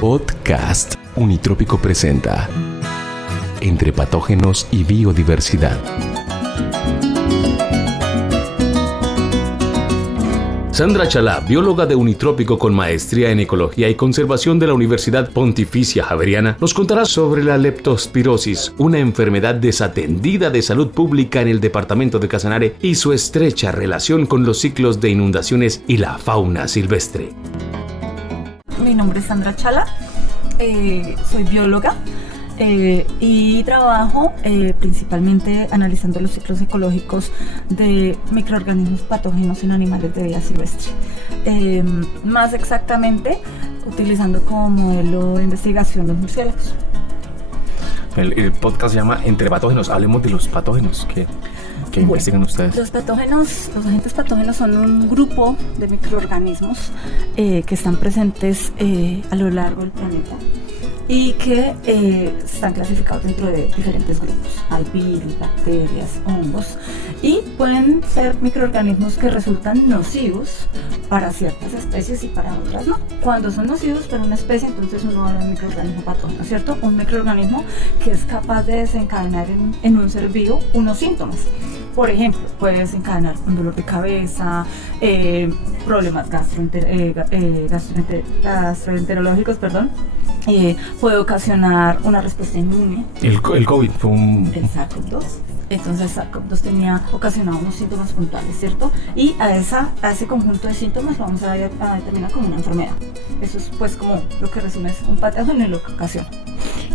Podcast Unitrópico presenta Entre patógenos y biodiversidad. Sandra Chalá, bióloga de Unitrópico con maestría en Ecología y Conservación de la Universidad Pontificia Javeriana, nos contará sobre la leptospirosis, una enfermedad desatendida de salud pública en el departamento de Casanare y su estrecha relación con los ciclos de inundaciones y la fauna silvestre. Mi nombre es Sandra Chalá, soy bióloga y trabajo principalmente analizando los ciclos ecológicos de microorganismos patógenos en animales de vida silvestre. Más exactamente, utilizando como modelo de investigación los murciélagos. El podcast se llama Entre patógenos. Hablemos de los patógenos que investigan ustedes. Los agentes patógenos son un grupo de microorganismos que están presentes a lo largo del planeta y que están clasificados dentro de diferentes grupos. Hay virus, bacterias, hongos, y pueden ser microorganismos que resultan nocivos para ciertas especies y para otras no. Cuando son nocivos para una especie, entonces uno habla de un microorganismo patógeno, ¿cierto? Un microorganismo que es capaz de desencadenar en un ser vivo unos síntomas. Por ejemplo, puede desencadenar un dolor de cabeza, problemas gastroenterológicos, puede ocasionar una respuesta inmune. El COVID fue un... El SARS-CoV-2. Entonces SARS-CoV-2 ocasionado unos síntomas puntuales, ¿cierto? Y a ese conjunto de síntomas lo vamos a determinar como una enfermedad. Eso es pues como lo que resume es un patógeno y lo que ocasiona.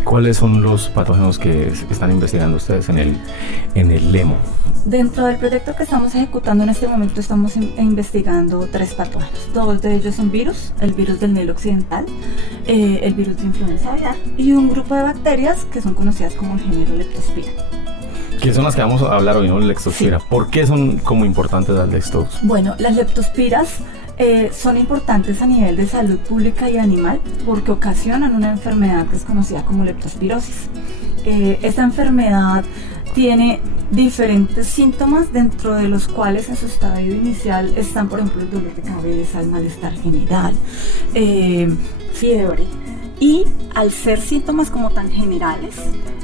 ¿Cuáles son los patógenos que están investigando ustedes en el LEMO? Dentro del proyecto que estamos ejecutando en este momento estamos investigando 3 patógenos. 2 de ellos son virus, el virus del Nilo occidental, el virus de influenza aviar y un grupo de bacterias que son conocidas como el género Leptospira. ¿Qué son las que vamos a hablar hoy, no? Leptospira. Sí. ¿Por qué son como importantes las leptos? Bueno, las leptospiras son importantes a nivel de salud pública y animal porque ocasionan una enfermedad que es conocida como leptospirosis. Esta enfermedad tiene diferentes síntomas, dentro de los cuales en su estadio inicial están, por ejemplo, el dolor de cabeza, el malestar general, fiebre. Y al ser síntomas como tan generales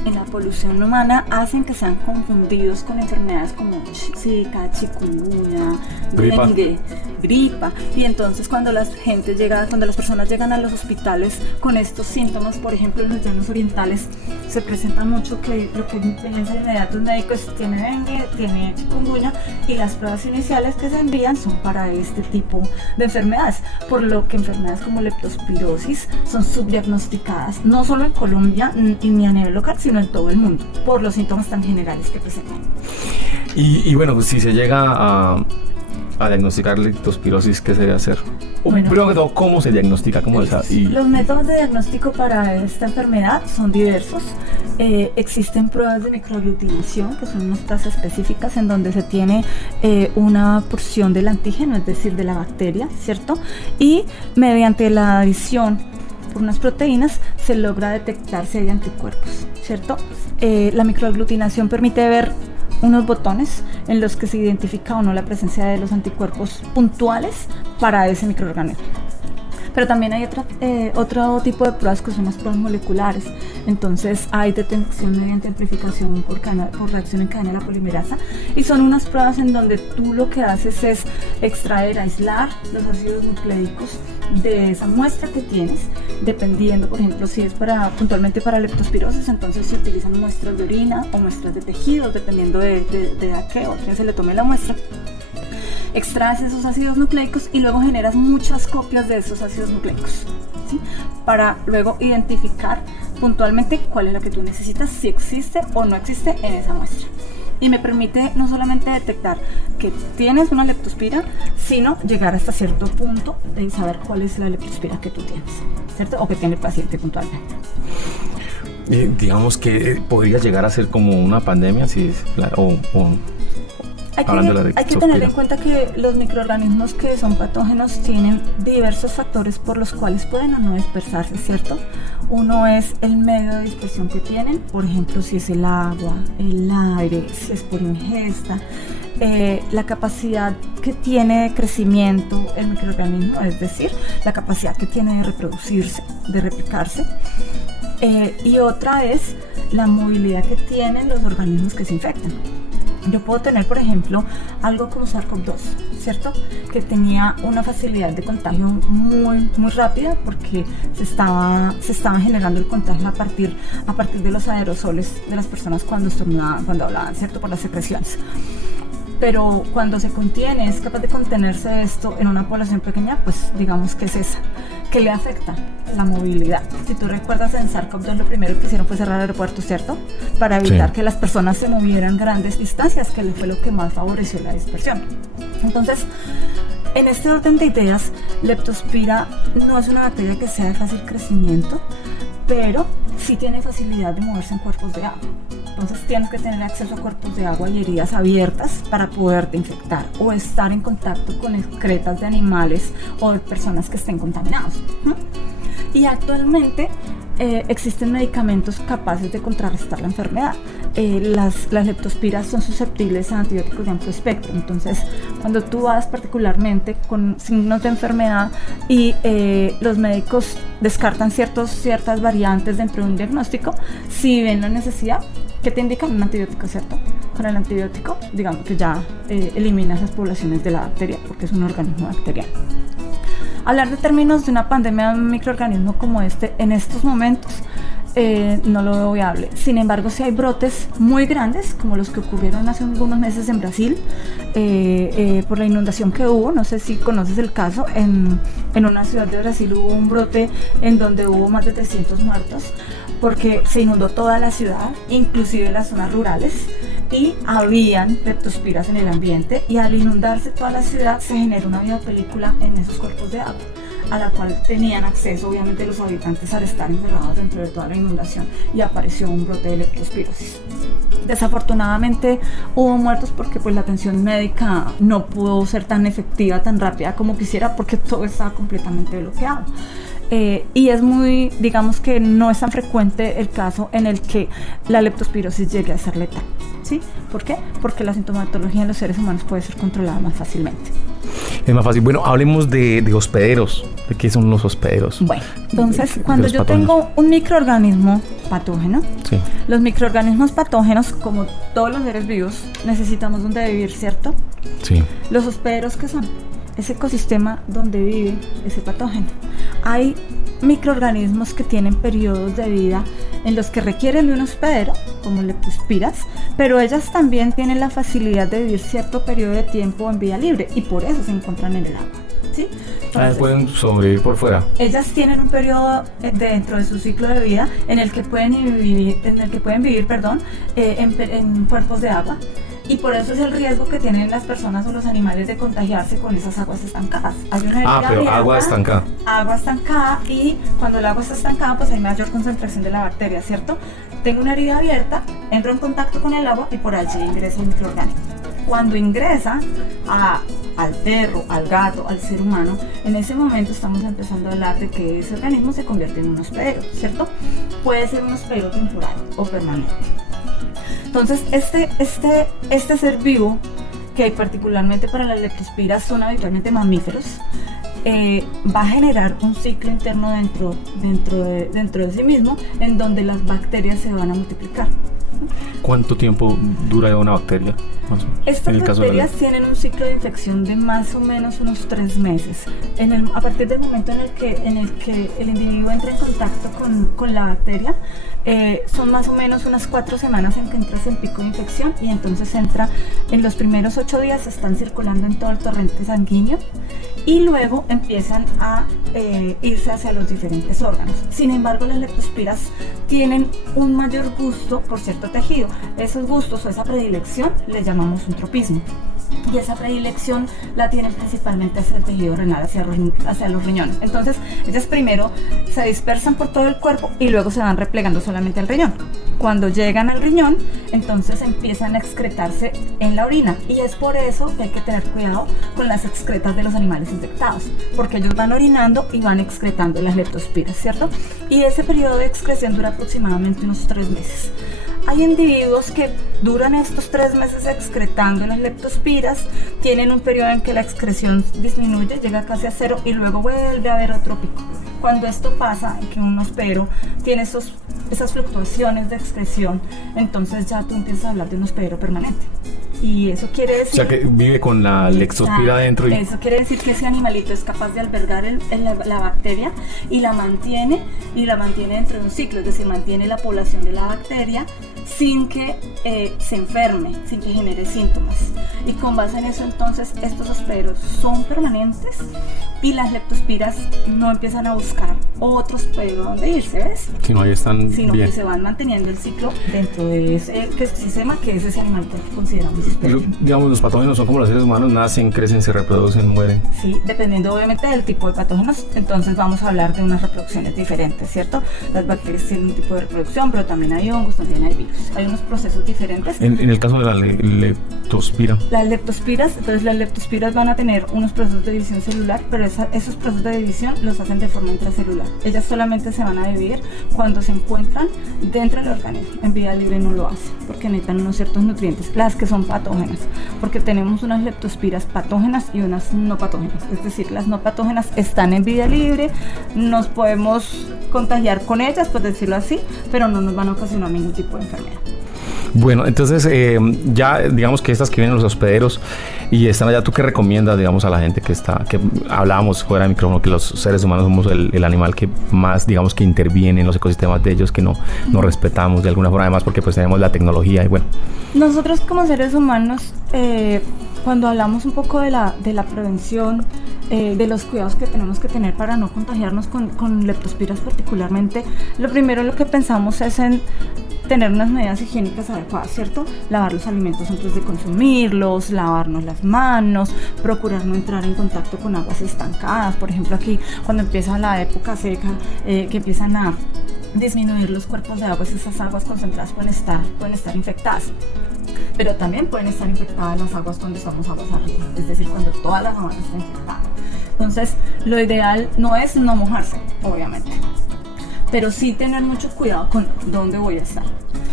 en la población humana, hacen que sean confundidos con enfermedades como Zika, chikungunya, dengue, gripa. Y entonces cuando las personas llegan a los hospitales con estos síntomas, por ejemplo en los llanos orientales, se presenta mucho que lo que piensa de inmediato el médico es tiene dengue, tiene chikungunya, y las pruebas iniciales que se envían son para este tipo de enfermedades, por lo que enfermedades como leptospirosis son subdiagnosticadas no solo en Colombia ni a nivel local, sino en todo el mundo, por los síntomas tan generales que presentan. Y bueno, pues si se llega a diagnosticar leptospirosis, ¿qué se debe hacer? Bueno, primero que todo, ¿cómo se diagnostica? Los métodos de diagnóstico para esta enfermedad son diversos. Existen pruebas de microaglutinación, que son unas pruebas específicas en donde se tiene una porción del antígeno, es decir, de la bacteria, ¿cierto? Y mediante la adición por unas proteínas se logra detectar si hay anticuerpos, ¿cierto? La microaglutinación permite ver unos botones en los que se identifica o no la presencia de los anticuerpos puntuales para ese microorganismo. Pero también hay otro tipo de pruebas que son las pruebas moleculares. Entonces hay detección mediante amplificación por reacción en cadena de la polimerasa, y son unas pruebas en donde tú lo que haces es aislar los ácidos nucleicos de esa muestra que tienes, dependiendo, por ejemplo, si es puntualmente para leptospirosis, entonces se utilizan muestras de orina o muestras de tejidos, dependiendo de a qué o quién se le tome la muestra. Extraes esos ácidos nucleicos y luego generas muchas copias de esos ácidos nucleicos, ¿sí? Para luego identificar puntualmente cuál es la que tú necesitas, si existe o no existe en esa muestra. Y me permite no solamente detectar que tienes una leptospira, sino llegar hasta cierto punto de saber cuál es la leptospira que tú tienes, ¿cierto? O que tiene el paciente puntualmente. Digamos que podría llegar a ser como una pandemia, Hay que tener en cuenta que los microorganismos que son patógenos tienen diversos factores por los cuales pueden o no dispersarse, ¿cierto? Uno es el medio de dispersión que tienen, por ejemplo, si es el agua, el aire, si es por ingesta. la capacidad que tiene de crecimiento el microorganismo, es decir, la capacidad que tiene de reproducirse, de replicarse, y otra es la movilidad que tienen los organismos que se infectan. Yo puedo tener, por ejemplo, algo como SARS-CoV-2, ¿cierto? Que tenía una facilidad de contagio muy rápida porque se estaba generando el contagio a partir de los aerosoles de las personas cuando estornudaban, cuando hablaban, ¿cierto? Por las secreciones. Pero cuando se contiene, es capaz de contenerse esto en una población pequeña, pues digamos que es esa, que le afecta la movilidad. Si tú recuerdas, en SARS-CoV-2 lo primero que hicieron fue cerrar aeropuertos, ¿cierto? Para evitar que las personas se movieran grandes distancias, que fue lo que más favoreció la dispersión. Entonces, en este orden de ideas, Leptospira no es una bacteria que sea de fácil crecimiento, pero sí tiene facilidad de moverse en cuerpos de agua. Entonces tienes que tener acceso a cuerpos de agua y heridas abiertas para poderte infectar o estar en contacto con excretas de animales o de personas que estén contaminados. Y actualmente existen medicamentos capaces de contrarrestar la enfermedad. Las leptospiras son susceptibles a antibióticos de amplio espectro. Entonces, cuando tú vas particularmente con signos de enfermedad y los médicos descartan ciertas variantes dentro de un diagnóstico, si ven la necesidad, ¿qué te indican? Un antibiótico, ¿cierto? Con el antibiótico, digamos que ya eliminas las poblaciones de la bacteria porque es un organismo bacteriano. Hablar de términos de una pandemia de un microorganismo como este en estos momentos no lo veo viable. Sin embargo, si hay brotes muy grandes, como los que ocurrieron hace algunos meses en Brasil, por la inundación que hubo. No sé si conoces el caso, en una ciudad de Brasil hubo un brote en donde hubo más de 300 muertos, porque se inundó toda la ciudad, inclusive las zonas rurales, y habían leptospiras en el ambiente, y al inundarse toda la ciudad se generó una biopelícula en esos cuerpos de agua, a la cual tenían acceso obviamente los habitantes al estar encerrados dentro de toda la inundación, y apareció un brote de leptospirosis. Desafortunadamente hubo muertos porque pues la atención médica no pudo ser tan efectiva, tan rápida como quisiera, porque todo estaba completamente bloqueado. Y es muy, digamos que no es tan frecuente el caso en el que la leptospirosis llegue a ser letal, ¿sí? ¿Por qué? Porque la sintomatología en los seres humanos puede ser controlada más fácilmente. Es más fácil. Bueno, hablemos de hospederos. ¿De qué son los hospederos? Bueno, entonces, cuando yo tengo un microorganismo patógeno, sí, los microorganismos patógenos, como todos los seres vivos, necesitamos donde vivir, ¿cierto? Sí. Los hospederos, ¿qué son? Ese ecosistema donde vive ese patógeno. Hay microorganismos que tienen periodos de vida en los que requieren de un hospedero, como leptospiras, pero ellas también tienen la facilidad de vivir cierto periodo de tiempo en vida libre, y por eso se encuentran en el agua, ¿sí? Entonces, pueden sobrevivir por fuera. Ellas tienen un periodo dentro de su ciclo de vida en el que pueden vivir, en cuerpos de agua. Y por eso es el riesgo que tienen las personas o los animales de contagiarse con esas aguas estancadas. Hay una herida pero abierta, agua estancada. Agua estancada, y cuando el agua está estancada, pues hay mayor concentración de la bacteria, ¿cierto? Tengo una herida abierta, entro en contacto con el agua y por allí ingresa el microorganismo. Cuando ingresa al perro, al gato, al ser humano, en ese momento estamos empezando a hablar de que ese organismo se convierte en un hospedero, ¿cierto? Puede ser un hospedero temporal o permanente. Entonces, este ser vivo, que particularmente para las leptospiras son habitualmente mamíferos, va a generar un ciclo interno dentro de sí mismo, en donde las bacterias se van a multiplicar. ¿Cuánto tiempo dura una bacteria? Estas bacterias tienen un ciclo de infección de más o menos unos 3 meses. A partir del momento en el que el individuo entra en contacto con la bacteria, son más o menos unas 4 semanas en que entras en pico de infección, y entonces en los primeros 8 días están circulando en todo el torrente sanguíneo, y luego empiezan a irse hacia los diferentes órganos. Sin embargo, las leptospiras tienen un mayor gusto por cierto tejido. Esos gustos o esa predilección le llamamos un tropismo, y esa predilección la tienen principalmente hacia el tejido renal, hacia los riñones. Entonces, ellas primero se dispersan por todo el cuerpo y luego se van replegando solamente al riñón. Cuando llegan al riñón, entonces empiezan a excretarse en la orina, y es por eso que hay que tener cuidado con las excretas de los animales infectados, porque ellos van orinando y van excretando las leptospiras, ¿cierto? Y ese periodo de excreción dura aproximadamente unos 3 meses. hay individuos que duran estos 3 meses excretando las leptospiras, tienen un periodo en que la excreción disminuye, llega casi a 0 y luego vuelve a haber otro pico. Cuando esto pasa, en que un hospedero tiene esas fluctuaciones de excreción, entonces ya tú empiezas a hablar de un hospedero permanente. Y eso quiere decir... O sea, que vive con la leptospira adentro. Eso quiere decir que ese animalito es capaz de albergar la bacteria y la mantiene dentro de un ciclo, es decir, mantiene la población de la bacteria sin que se enferme, sin que genere síntomas. Y con base en eso, entonces, estos hospederos son permanentes y las leptospiras no empiezan a buscar otro hospedero donde irse, ¿ves? Sino ahí están Sino bien. que se van manteniendo el ciclo dentro de ese sistema que es ese animalito que consideramos especie. Digamos, los patógenos son como los seres humanos, nacen, crecen, se reproducen, mueren. Sí, dependiendo obviamente del tipo de patógenos, entonces vamos a hablar de unas reproducciones diferentes, ¿cierto? Las bacterias tienen un tipo de reproducción, pero también hay hongos, también hay virus. Hay unos procesos diferentes. En el caso de la leptospira. Las leptospiras van a tener unos procesos de división celular, pero esos procesos de división los hacen de forma intracelular. Ellas solamente se van a dividir cuando se encuentran dentro del organismo. En vida libre no lo hacen, porque necesitan unos ciertos nutrientes, las que son patógenas, porque tenemos unas leptospiras patógenas y unas no patógenas. Es decir, las no patógenas están en vida libre, nos podemos contagiar con ellas, por decirlo así, pero no nos van a ocasionar ningún tipo de enfermedad. Bueno, entonces ya digamos que estas que vienen los hospederos y están allá, ¿tú qué recomiendas, digamos, a la gente que hablábamos fuera de micrófono, que los seres humanos somos el animal que más, digamos, que interviene en los ecosistemas de ellos, que no respetamos de alguna forma, además porque pues tenemos la tecnología y bueno. Nosotros como seres humanos, cuando hablamos un poco de la prevención, de los cuidados que tenemos que tener para no contagiarnos con leptospiras particularmente, lo primero lo que pensamos es en tener unas medidas higiénicas adecuadas, ¿cierto? Lavar los alimentos antes de consumirlos, lavarnos las manos, procurar no entrar en contacto con aguas estancadas. Por ejemplo, aquí cuando empieza la época seca, que empiezan a disminuir los cuerpos de agua, esas aguas concentradas pueden estar infectadas. Pero también pueden estar infectadas las aguas cuando estamos aguas arriba, es decir, cuando toda la sabana está infectada. Entonces, lo ideal no es no mojarse, obviamente, pero sí tener mucho cuidado con dónde voy a estar.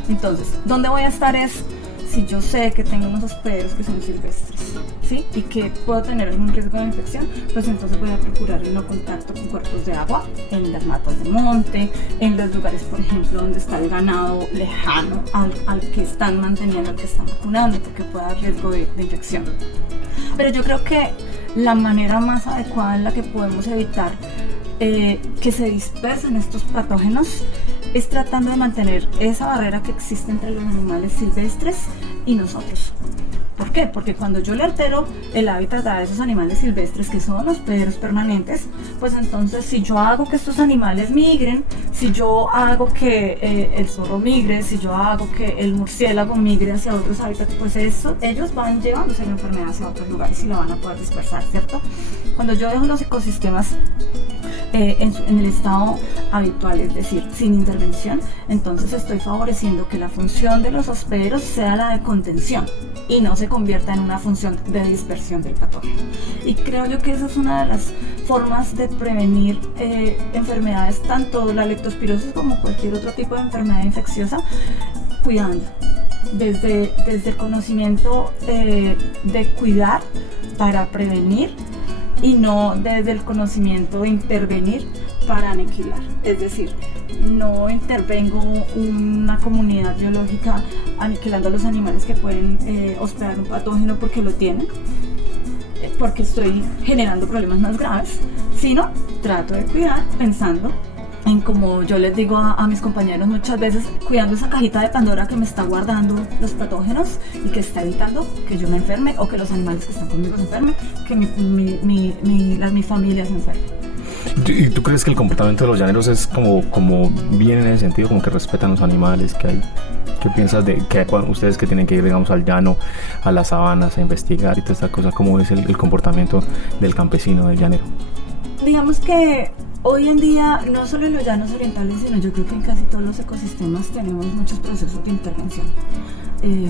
Entonces, dónde voy a estar es si yo sé que tengo unos hospederos que son silvestres, ¿sí? Y que puedo tener algún riesgo de infección, pues entonces voy a procurar el no contacto con cuerpos de agua, en las matas de monte, en los lugares, por ejemplo, donde está el ganado lejano al que están manteniendo, al que están vacunando, porque puede dar riesgo de infección. Pero yo creo que la manera más adecuada en la que podemos evitar que se dispersen estos patógenos es tratando de mantener esa barrera que existe entre los animales silvestres y nosotros. ¿Por qué? Porque cuando yo le altero el hábitat a esos animales silvestres que son hospederos permanentes, pues entonces si yo hago que estos animales migren, si yo hago que el zorro migre, si yo hago que el murciélago migre hacia otros hábitats, pues ellos van llevándose la enfermedad hacia otros lugares y la van a poder dispersar, ¿cierto? Cuando yo dejo los ecosistemas en el estado habitual, es decir, sin intervención, entonces estoy favoreciendo que la función de los hospederos sea la de contención y no se convierta en una función de dispersión del patógeno. Y creo yo que esa es una de las formas de prevenir enfermedades, tanto la leptospirosis como cualquier otro tipo de enfermedad infecciosa, cuidando desde el conocimiento de cuidar para prevenir, y no desde el conocimiento de intervenir para aniquilar. Es decir, no intervengo una comunidad biológica aniquilando a los animales que pueden hospedar un patógeno porque lo tienen, porque estoy generando problemas más graves, sino trato de cuidar pensando en, como yo les digo a mis compañeros muchas veces, cuidando esa cajita de Pandora que me está guardando los patógenos y que está evitando que yo me enferme o que los animales que están conmigo se enfermen, que mi familia se enferme. ¿Y tú crees que el comportamiento de los llaneros es como bien en ese sentido, como que respetan los animales que hay? ¿Qué piensas de que ustedes que tienen que ir, digamos, al llano, a las sabanas, a investigar y toda esta cosa? ¿Cómo es el comportamiento del campesino, del llanero? Digamos que hoy en día, no solo en los llanos orientales, sino yo creo que en casi todos los ecosistemas tenemos muchos procesos de intervención.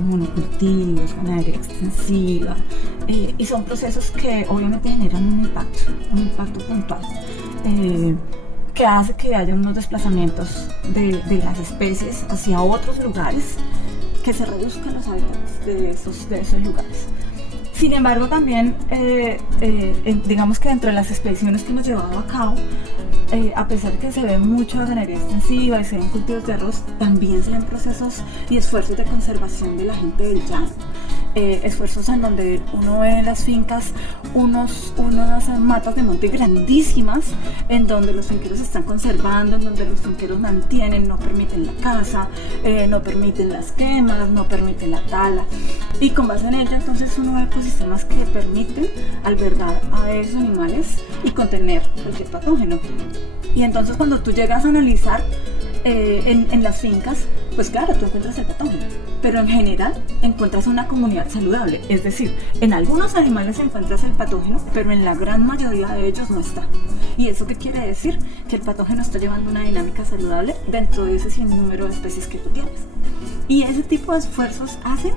Monocultivos, ganadería extensiva, y son procesos que obviamente generan un impacto puntual, que hace que haya unos desplazamientos de las especies hacia otros lugares que se reduzcan los habitantes de esos lugares. Sin embargo, también, digamos que dentro de las expediciones que hemos llevado a cabo, a pesar de que se ve mucha ganadería extensiva y se ven cultivos de arroz, también se ven procesos y esfuerzos de conservación de la gente del llano. Esfuerzos en donde uno ve en las fincas unas matas de monte grandísimas, en donde los finqueros están conservando, en donde los finqueros mantienen, no permiten la caza, no permiten las quemas, no permiten la tala, y con base en ello entonces uno ve ecosistemas que permiten albergar a esos animales y contener cualquier patógeno. Y entonces cuando tú llegas a analizar en las fincas, pues claro, tú encuentras el patógeno, pero en general encuentras una comunidad saludable. Es decir, en algunos animales encuentras el patógeno, pero en la gran mayoría de ellos no está. ¿Y eso qué quiere decir? Que el patógeno está llevando una dinámica saludable dentro de ese sinnúmero de especies que tú tienes. Y ese tipo de esfuerzos hacen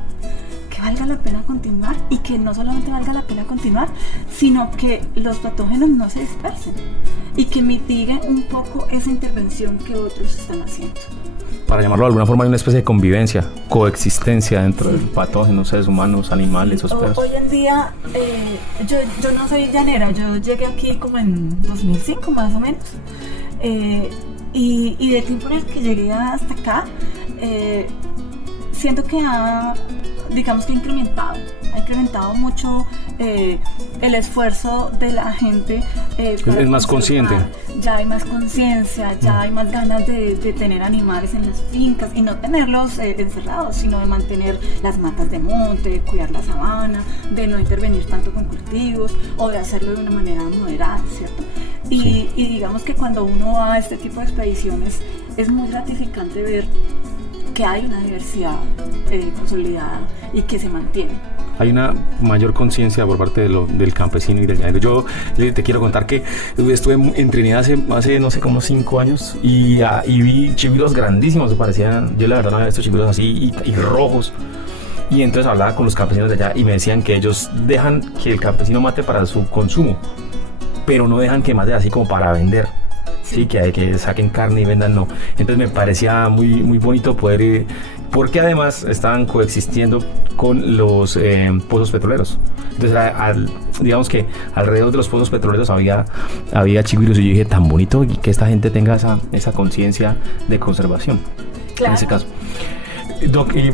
que valga la pena continuar, y que no solamente valga la pena continuar, sino que los patógenos no se dispersen y que mitiguen un poco esa intervención que otros están haciendo. Para llamarlo de alguna forma, hay una especie de convivencia, coexistencia dentro del patógeno, seres humanos, animales, perros. Hoy en día, yo no soy llanera, yo llegué aquí como en 2005 más o menos, y de tiempo en el que llegué hasta acá, siento que ha incrementado mucho el esfuerzo de la gente. Es más consciente. Ya hay más conciencia, ya hay más ganas de tener animales en las fincas y no tenerlos encerrados, sino de mantener las matas de monte, de cuidar la sabana, de no intervenir tanto con cultivos o de hacerlo de una manera moderada, ¿cierto? Y digamos que cuando uno va a este tipo de expediciones es muy gratificante ver que hay una diversidad consolidada y que se mantiene. Hay una mayor conciencia por parte del campesino y del ganadero. Yo te quiero contar que estuve en Trinidad hace no sé, como 5 años y vi chiviros grandísimos, parecían, yo la verdad no había visto chiviros así y rojos. Y entonces hablaba con los campesinos de allá y me decían que ellos dejan que el campesino mate para su consumo, pero no dejan que mate así como para vender. Sí, que saquen carne y vendan, no. Entonces me parecía muy, muy bonito poder porque además estaban coexistiendo con los pozos petroleros. Entonces digamos que alrededor de los pozos petroleros había chiviros, y yo dije, tan bonito y que esta gente tenga esa conciencia de conservación. Claro. En ese caso, Doc, y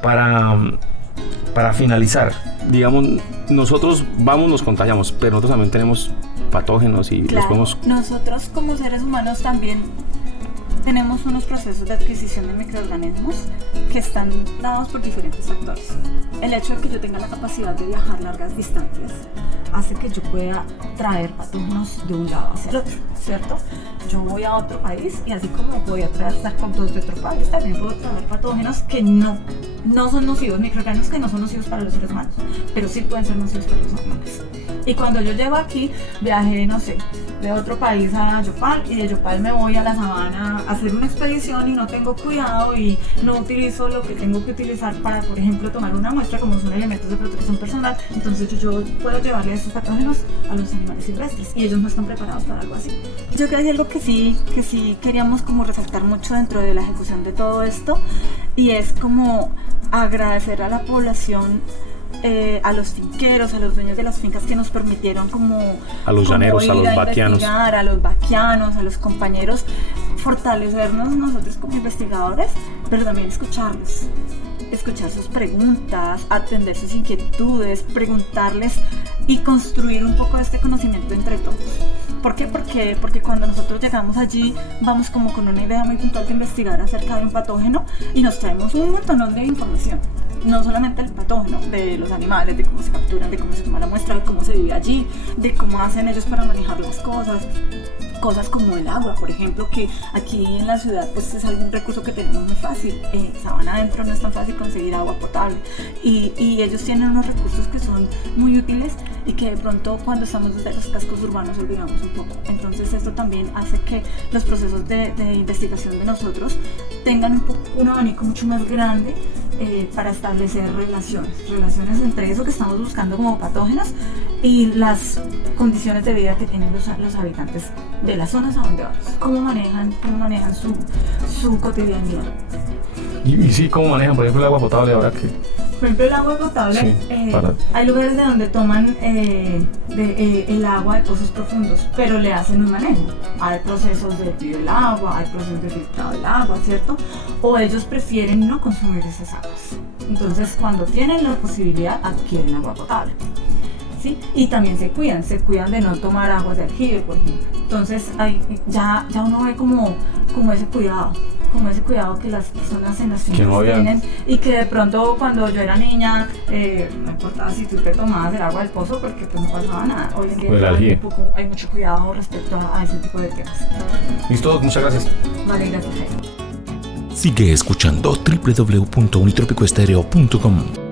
para finalizar, digamos, nosotros nos contagiamos, pero nosotros también tenemos patógenos y claro, los podemos... Nosotros como seres humanos también tenemos unos procesos de adquisición de microorganismos que están dados por diferentes factores. El hecho de que yo tenga la capacidad de viajar largas distancias hace que yo pueda traer patógenos de un lado hacia el otro, ¿cierto? Yo voy a otro país y así como voy a traer sarcópteros de otro país, también puedo traer patógenos que no son nocivos, microorganismos que no son nocivos para los seres humanos, pero sí pueden ser nocivos para los animales. Y cuando yo llego aquí, viajé, no sé, de otro país a Yopal, y de Yopal me voy a la sabana a hacer una expedición y no tengo cuidado y no utilizo lo que tengo que utilizar para, por ejemplo, tomar una muestra, como son elementos de protección personal. Entonces yo puedo llevarle esos patógenos a los animales silvestres y ellos no están preparados para algo así. Yo creo que hay algo que sí queríamos como resaltar mucho dentro de la ejecución de todo esto, y es como agradecer a la población, a los finqueros, a los dueños de las fincas que nos permitieron como a los llaneros, a los vaquianos, a los compañeros, fortalecernos nosotros como investigadores, pero también escuchar sus preguntas, atender sus inquietudes, preguntarles y construir un poco este conocimiento entre todos. ¿Por qué? Porque cuando nosotros llegamos allí vamos como con una idea muy puntual de investigar acerca de un patógeno y nos traemos un montón de información. No solamente el patógeno, de los animales, de cómo se capturan, de cómo se toma la muestra, de cómo se vive allí, de cómo hacen ellos para manejar las cosas como el agua, por ejemplo, que aquí en la ciudad pues es algún recurso que tenemos muy fácil. En sabana adentro no es tan fácil conseguir agua potable y ellos tienen unos recursos que son muy útiles y que de pronto cuando estamos desde los cascos urbanos olvidamos un poco. Entonces esto también hace que los procesos de investigación de nosotros tengan un abanico mucho más grande para establecer relaciones entre eso que estamos buscando como patógenos y las condiciones de vida que tienen los habitantes de las zonas a donde vamos, cómo manejan su cotidianidad. Y sí, ¿cómo manejan, por ejemplo, el agua potable ahora que...? Por ejemplo, el agua potable, Sí, hay lugares de donde toman el agua de pozos profundos, pero le hacen un manejo. Hay procesos de hervir el agua, hay procesos de filtrado del agua, ¿cierto? O ellos prefieren no consumir esas aguas. Entonces, cuando tienen la posibilidad, adquieren agua potable. ¿Sí? Y también se cuidan de no tomar aguas de aljibe, por ejemplo. Entonces, ya uno ve como ese cuidado que las personas en las fincas tienen, y que de pronto cuando yo era niña no importaba si tú te tomabas el agua del pozo porque pues no pasaba nada. Hoy en día hay mucho cuidado respecto a ese tipo de temas. Listo, muchas gracias. Vale, gracias. Sigue escuchando www.unitropicoestereo.com.